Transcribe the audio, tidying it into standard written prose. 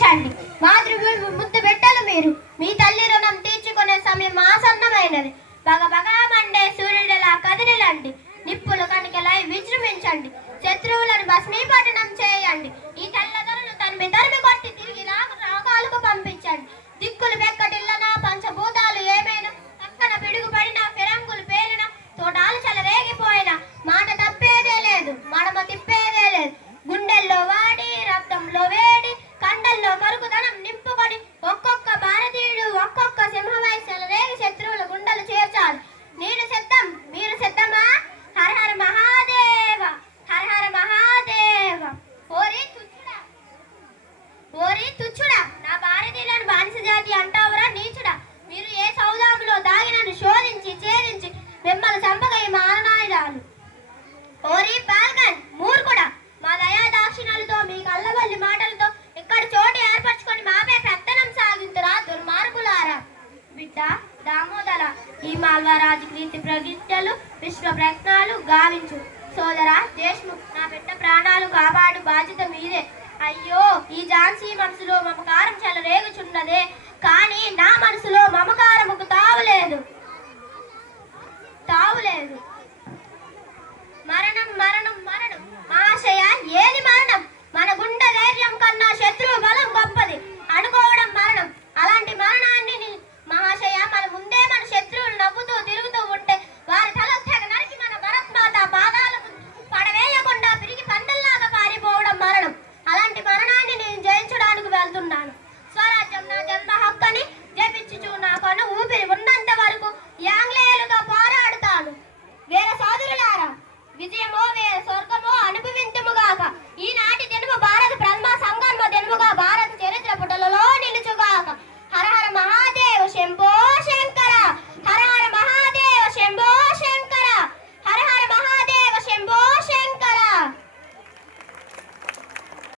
రక్షించండి. మాతృభూమి ముద్దు బిడ్డలు మీరు. మీ తల్లి రుణం తీర్చుకునే సమయం ఆసన్నమైనది. బగబగా మండే సూర్యుడిలా కదిలిలండి. నిప్పులు కణికలై విజృంభించండి. శత్రువులను భస్మీపట్టణం చేయండి. ఈ తెల్లదొరను తరిమి కొట్టి తిరిగి రాగాలకు పంపించండి. దిక్కులు పెక్కటిల్లన పంచభూతాలు ఏమైనా పక్కన పిడుగుపడిన ఫిరంగులు పేలిన తోటాలు చెలరేగిపోయిన మాట తప్పేదే లేదు, మడమ తిప్పేదే లేదు. గుండెల్లో వాడి రక్తంలో వేడి కండల్లో మరుగుదనం నింపుకొని ఒక్కొక్క భారతీయుడు ఒక్కొక్క సింహవై చెలరేగి శత్రువుల గుండెలు చేర్చాలి. నేను సిద్ధం, మీరు సిద్ధమా? హర హర మహాదేవ, హర హర మహాదేవ. ఓరి తుచ్చుడా, నా భారతీయులను బానిస జాతి అంటావురా నీచుడా. మీరు ఏ సౌదాములో దాగినను శోధించి ఛేదించి మిమ్మల్ని చంపగా ఈ మాననాయుధాలు. ఓరి పాల్గన్ మూర్ఖుడా, మా దయా దాక్షిణాలతో మీ కళ్ళబల్లి మాటలతో ఇక్కడ చోటు ఏర్పరచుకొని మాపై పెత్తనం సాగింతురా దుర్మార్గులారా. బిడ్డ దామోదర, ఈ మాల్వారాజు కీర్తి ప్రతిష్టలు విశ్వ ప్రయత్నాలు గావించు. సోదరా దేశ్ముఖ్, నా బిడ్డ ప్రాణాలు కాపాడు బాధ్యత మీదే. అయ్యో, ఈ ఝాన్సీ మనసులో మమకారం చెలరేగుచున్నదే, కానీ నా మనసులో మమకారముకు తావులేదు. మరణం మరణం మరణం. మహాశయ, ఏది మరణం? మన గుండె ధైర్యం